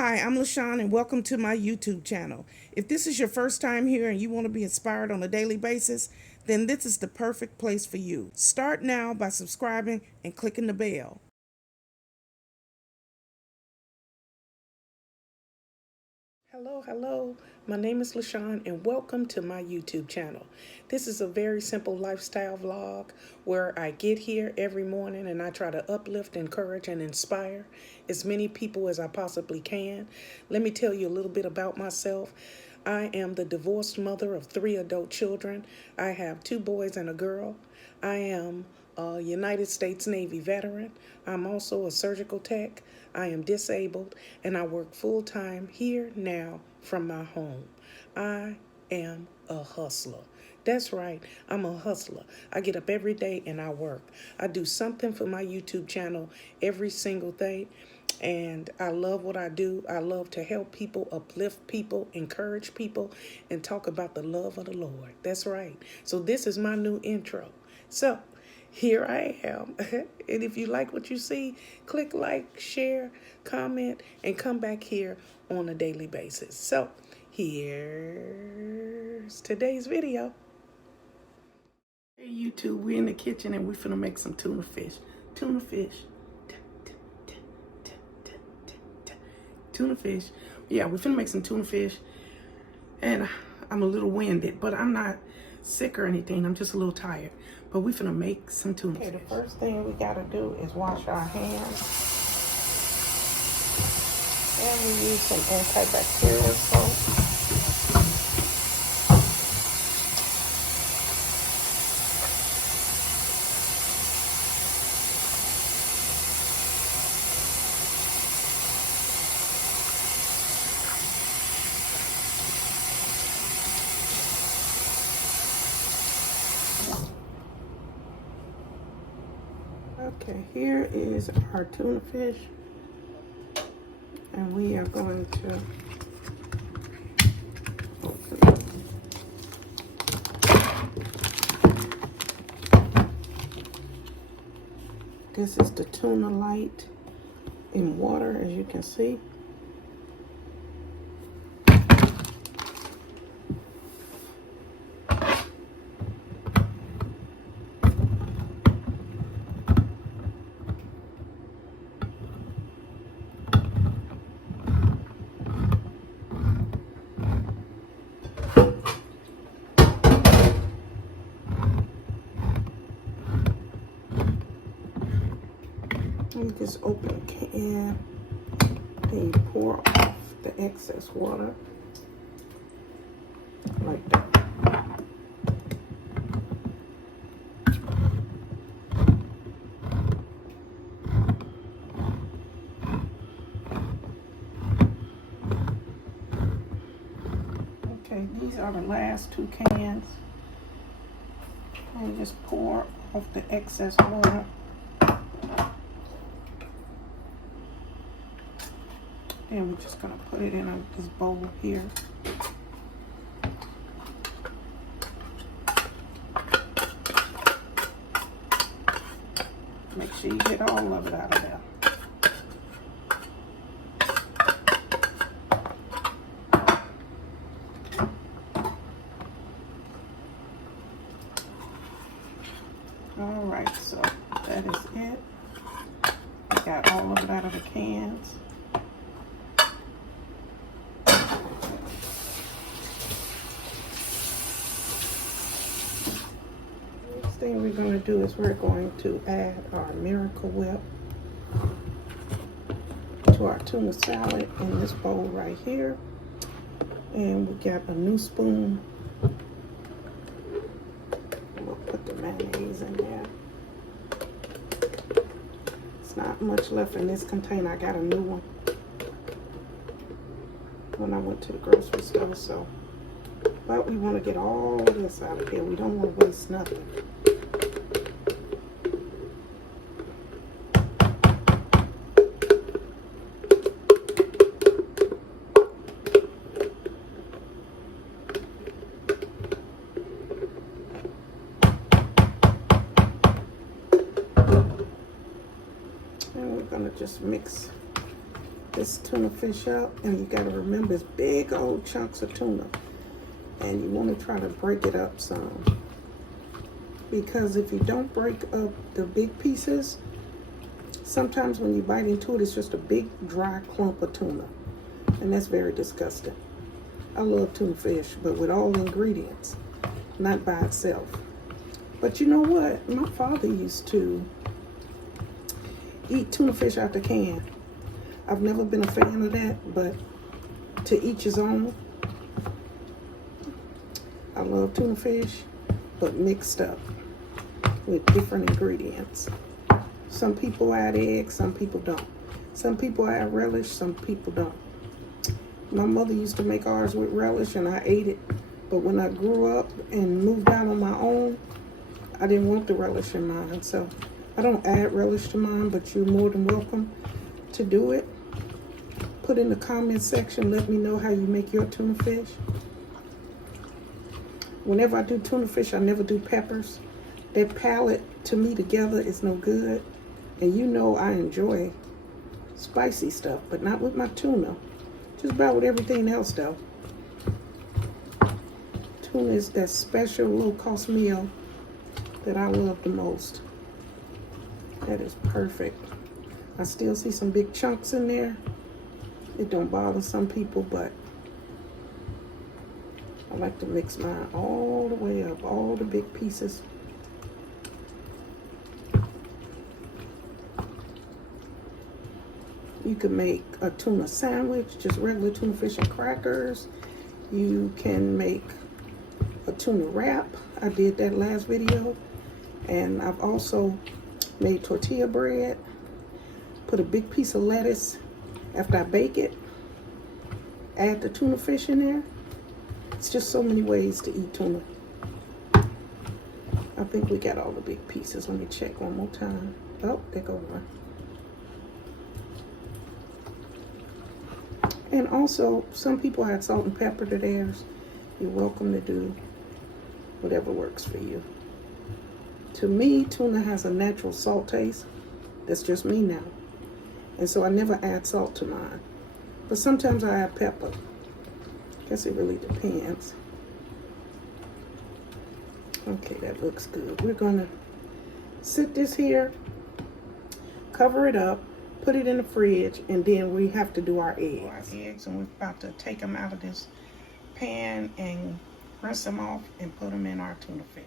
Hi, I'm LaShawn and welcome to my YouTube channel. If this is your first time here and you want to be inspired on a daily basis, then this is the perfect place for you. Start now by subscribing and clicking the bell. Hello. My name is LaShawn and welcome to my YouTube channel. This is a very simple lifestyle vlog where I get here every morning and I try to uplift, encourage, and inspire as many people as I possibly can. Let me tell you a little bit about myself. I am the divorced mother of 3 adult children. I have 2 boys and a girl. I am a United States Navy veteran. I'm also a surgical tech. I am disabled and I work full-time here now from my home. I am a hustler. That's right, I'm a hustler. I get up every day and I work. I do something for my YouTube channel every single day. And I love what I do. I love to help people, uplift people, encourage people, and talk about the love of the Lord. That's right. So this is my new intro. So here I am. And if you like what you see, click like, share, comment, and come back here on a daily basis. So here's today's video. Hey YouTube, we're in the kitchen and we're finna make some tuna fish. Tuna fish. Tuna fish. Yeah, we're finna make some tuna fish. And I'm a little winded, but I'm not sick or anything. I'm just a little tired. But we're finna make some tuna fish. The first thing we gotta do is wash our hands. And we use some antibacterial soap. Okay, here is our tuna fish, and we are going to open it. This is the tuna light in water, as you can see. You just open a can and you pour off the excess water like that. Okay, these are the last 2 cans. And just pour off the excess water. And we're just gonna put it in this bowl here. Make sure you get all of it out of there. All right, so that is it. I got all of it out of the cans. Thing we're going to do is we're going to add our Miracle Whip to our tuna salad in this bowl right here, and we got a new spoon. We'll put the mayonnaise in there. It's not much left in this container. I got a new one when I went to the grocery store, so but we want to get all of this out of here. We don't want to waste nothing. And we're going to just mix this tuna fish up, and you got to remember it's big old chunks of tuna, and you want to try to break it up some, because if you don't break up the big pieces, sometimes when you bite into it, it's just a big dry clump of tuna, and that's very disgusting. I love tuna fish, but with all the ingredients, not by itself. But you know what? My father used to eat tuna fish out the can. I've never been a fan of that, but to each his own. I love tuna fish, but mixed up with different ingredients. Some people add eggs, some people don't. Some people add relish, some people don't. My mother used to make ours with relish, and I ate it. But when I grew up and moved out on my own, I didn't want the relish in mine. So I don't add relish to mine, but you're more than welcome to do it. Put in the comment section, let me know how you make your tuna fish. Whenever I do tuna fish, I never do peppers. That palette, to me, together is no good. And you know I enjoy spicy stuff, but not with my tuna. Just about with everything else, though. Tuna is that special low-cost meal that I love the most. That is perfect. I still see some big chunks in there. It don't bother some people, but I like to mix mine all the way up, all the big pieces. You can make a tuna sandwich, just regular tuna fish and crackers. You can make a tuna wrap. I did that last video. And I've also made tortilla bread. Put a big piece of lettuce after I bake it. Add the tuna fish in there. It's just so many ways to eat tuna. I think we got all the big pieces. Let me check one more time. Oh, there goes one. And also, some people add salt and pepper to theirs. You're welcome to do whatever works for you. To me, tuna has a natural salt taste. That's just me now. And so I never add salt to mine. But sometimes I add pepper. Guess it really depends. Okay, that looks good. We're gonna sit this here, cover it up, put it in the fridge, and then we have to do our eggs. And we're about to take them out of this pan and rinse them off and put them in our tuna fish.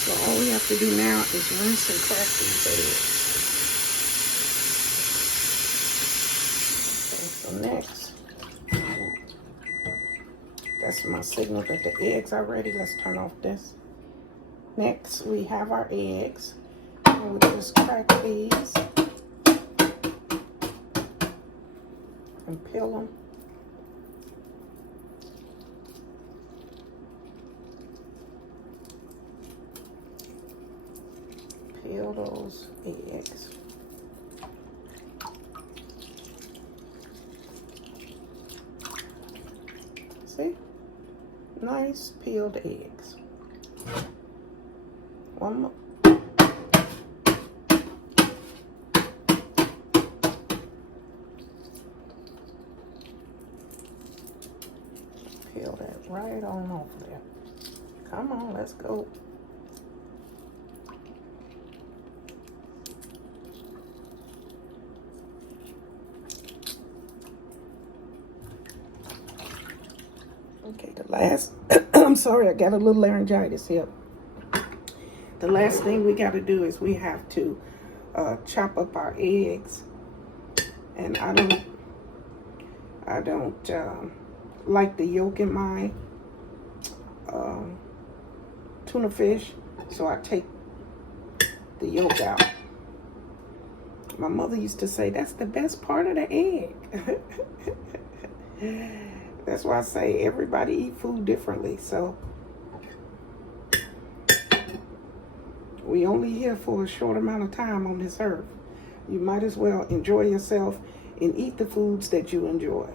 So all we have to do now is rinse and crack these eggs. So next, that's my signal that the eggs are ready. Let's turn off this. Next, we have our eggs. And we'll just crack these and peel them. Peel those eggs. See? Nice peeled eggs. One more. Peel that right on off there. Come on, let's go. Okay, the last, I'm sorry, I got a little laryngitis here. The last thing we got to do is we have to chop up our eggs. And I don't like the yolk in my tuna fish, so I take the yolk out. My mother used to say that's the best part of the egg. That's why I say everybody eat food differently. So we only here for a short amount of time on this earth. You might as well enjoy yourself and eat the foods that you enjoy.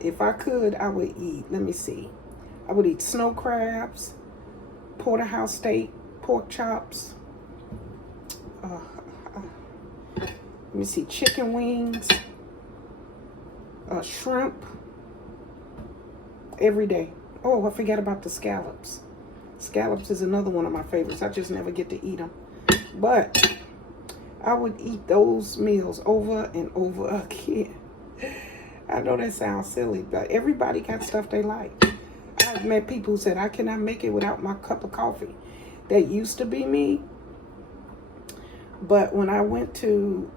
if I could, I would eat, let me see. I would eat snow crabs, porterhouse steak, pork chops, let me see, chicken wings, shrimp, every day. Oh, I forgot about the scallops. Scallops is another one of my favorites. I just never get to eat them. But I would eat those meals over and over again. I know that sounds silly, but everybody got stuff they like. I've met people who said, I cannot make it without my cup of coffee. That used to be me. But when I went to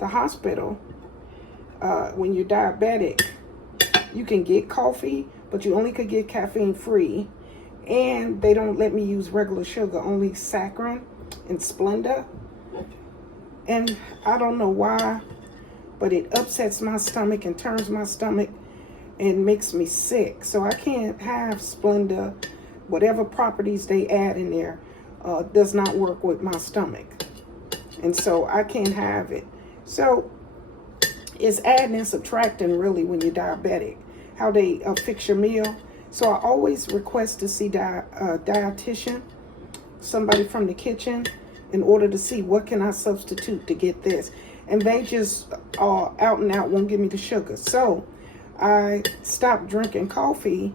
the hospital, when you're diabetic, you can get coffee, but you only could get caffeine free. And they don't let me use regular sugar, only saccharin and Splenda. And I don't know why, but it upsets my stomach and turns my stomach and makes me sick. So I can't have Splenda. Whatever properties they add in there does not work with my stomach. And so I can't have it. So it's adding and subtracting really when you're diabetic, how they fix your meal. So I always request to see a dietitian, somebody from the kitchen, in order to see what can I substitute to get this. And they just out and out won't give me the sugar. So I stopped drinking coffee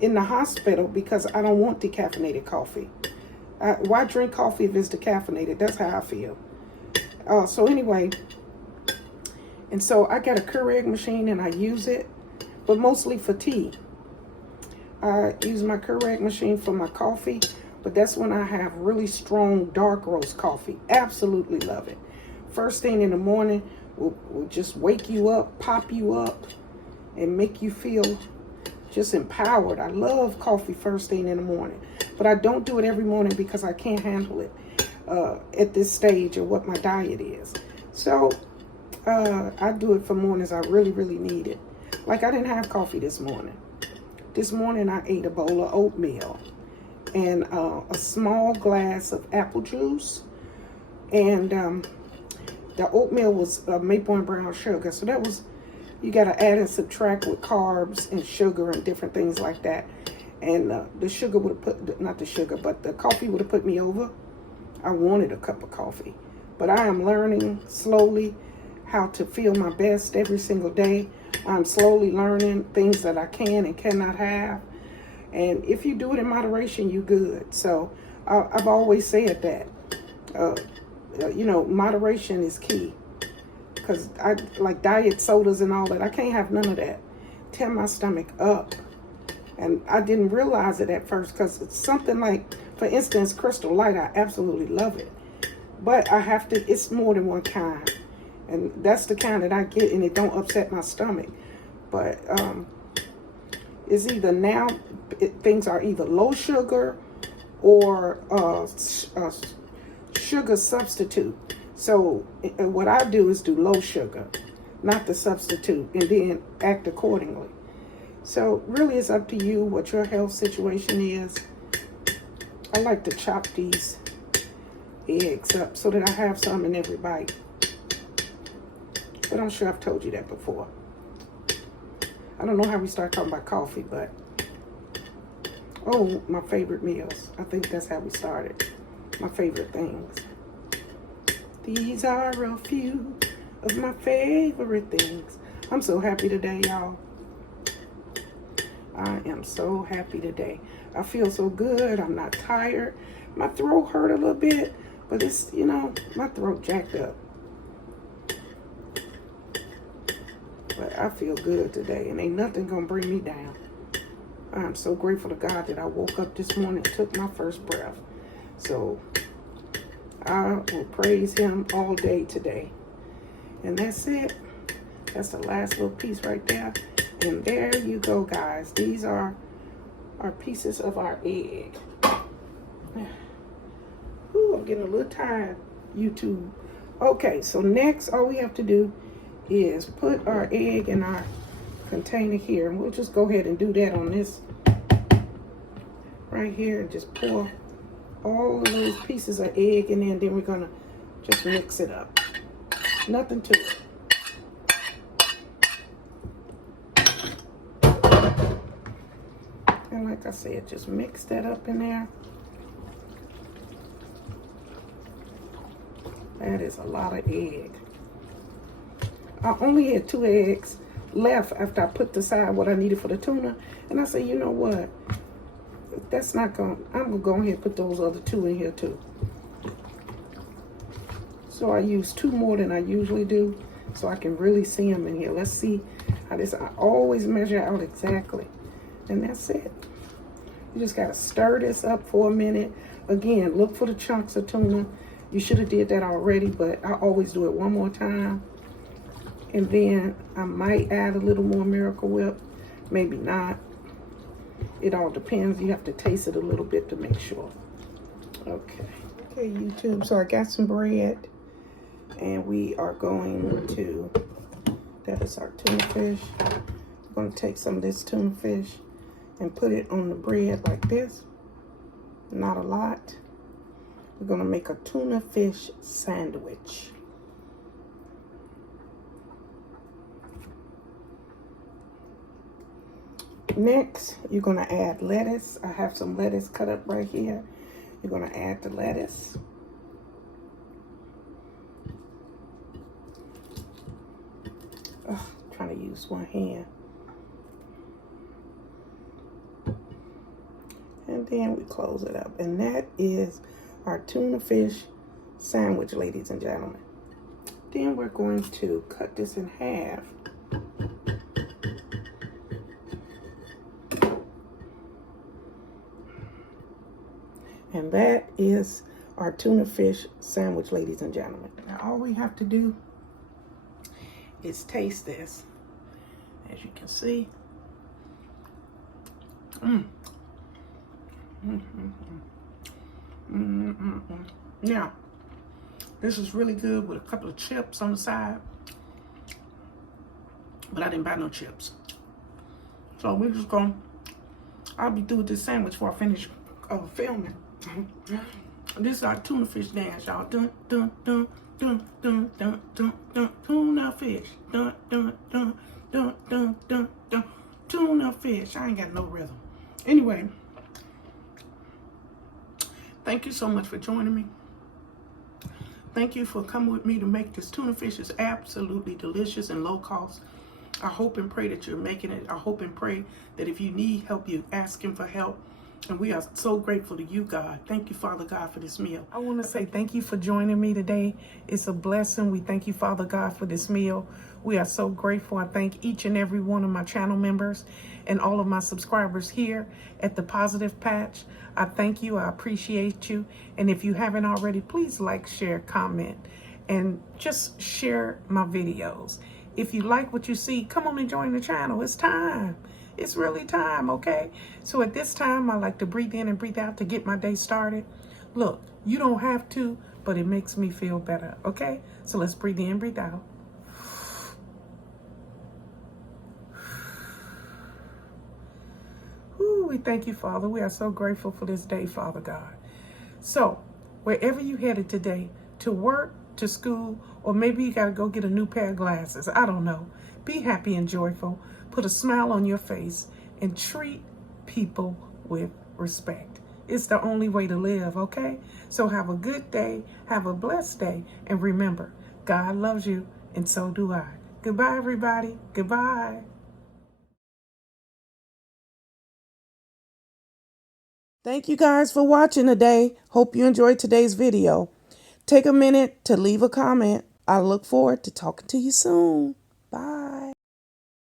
in the hospital because I don't want decaffeinated coffee. Why drink coffee if it's decaffeinated? That's how I feel. So anyway, and so I got a Keurig machine and I use it, but mostly for tea. I use my Keurig machine for my coffee, but that's when I have really strong dark roast coffee. Absolutely love it. First thing in the morning will just wake you up, pop you up, and make you feel just empowered. I love coffee first thing in the morning, but I don't do it every morning because I can't handle it at this stage of what my diet is. So I do it for mornings I really, really need it. Like I didn't have coffee this morning. This morning I ate a bowl of oatmeal and a small glass of apple juice. And the oatmeal was maple and brown sugar. So that was, you got to add and subtract with carbs and sugar and different things like that. And the sugar would have put, not the sugar, but the coffee would have put me over. I wanted a cup of coffee. But I am learning slowly how to feel my best every single day. I'm slowly learning things that I can and cannot have. And if you do it in moderation, you good. So I've always said that, moderation is key. Because I like diet sodas and all that. I can't have none of that. Tear my stomach up. And I didn't realize it at first because it's something like, for instance, Crystal Light. I absolutely love it. But I have to, it's more than one kind. And that's the kind that I get, and it don't upset my stomach. But it's either now, things are either low sugar or sugar substitute. So what I do is do low sugar, not the substitute, and then act accordingly. So really it's up to you what your health situation is. I like to chop these eggs up so that I have some in every bite. But I'm sure I've told you that before. I don't know how we start talking about coffee, but oh, my favorite meals. I think that's how we started. My favorite things. These are a few of my favorite things. I'm so happy today, y'all. I am so happy today. I feel so good. I'm not tired. My throat hurt a little bit, but it's, my throat jacked up. But I feel good today, and ain't nothing gonna bring me down. I'm so grateful to God that I woke up this morning and took my first breath. So I will praise him all day today. And that's it. That's the last little piece right there. And there you go, guys. These are our pieces of our egg. Ooh, I'm getting a little tired, YouTube. Okay, so next, all we have to do is put our egg in our container here. And we'll just go ahead and do that on this right here. And just pour all of those pieces of egg in there. And then we're going to just mix it up. Nothing to it. And like I said, just mix that up in there. That is a lot of egg. I only had 2 eggs left after I put aside what I needed for the tuna. And I said, you know what? That's not going to, I'm going to go ahead and put those other 2 in here too. So I use 2 more than I usually do so I can really see them in here. Let's see how this, I always measure out exactly. And that's it. You just got to stir this up for a minute. Again, look for the chunks of tuna. You should have did that already, but I always do it one more time. And then I might add a little more Miracle Whip, maybe not. It all depends. You have to taste it a little bit to make sure. Okay, YouTube. So I got some bread, and we are going to, that is our tuna fish. I'm going to take some of this tuna fish and put it on the bread like this. Not a lot. We're going to make a tuna fish sandwich. Next, you're going to add lettuce. I have some lettuce cut up right here. You're going to add the lettuce. Trying to use one hand. And then we close it up. And that is our tuna fish sandwich, ladies and gentlemen. Then we're going to cut this in half. And that is our tuna fish sandwich, ladies and gentlemen. Now all we have to do is taste this. As you can see. Now, this is really good with a couple of chips on the side. But I didn't buy no chips. So we're just going, I'll be through with this sandwich before I finish filming. This is our tuna fish dance, y'all. Dun, dun, dun, dun, dun, dun, dun, dun. Tuna fish. Dun, dun, dun, dun, dun, dun, dun. Tuna fish. I ain't got no rhythm. Anyway, thank you so much for joining me. Thank you for coming with me to make this tuna fish. Is absolutely delicious and low cost. I hope and pray that you're making it. I hope and pray that if you need help, you ask him for help. And we are so grateful to you, God. Thank you, Father God, for this meal. I want to say thank you for joining me today. It's a blessing. We thank you, Father God, for this meal. We are so grateful. I thank each and every one of my channel members and all of my subscribers here at the Positive Patch. I thank you. I appreciate you. And if you haven't already, please like, share, comment, and just share my videos. If you like what you see, come on and join the channel. It's time. It's really time, okay? So at this time, I like to breathe in and breathe out to get my day started. Look, you don't have to, but it makes me feel better, okay? So let's breathe in, breathe out. Ooh, we thank you, Father. We are so grateful for this day, Father God. So wherever you headed today, to work, to school, or maybe you got to go get a new pair of glasses. I don't know. Be happy and joyful. Put a smile on your face and treat people with respect. It's the only way to live, okay? So have a good day, have a blessed day, and remember, God loves you, and so do I. Goodbye, everybody. Goodbye. Thank you guys for watching today. Hope you enjoyed today's video. Take a minute to leave a comment. I look forward to talking to you soon.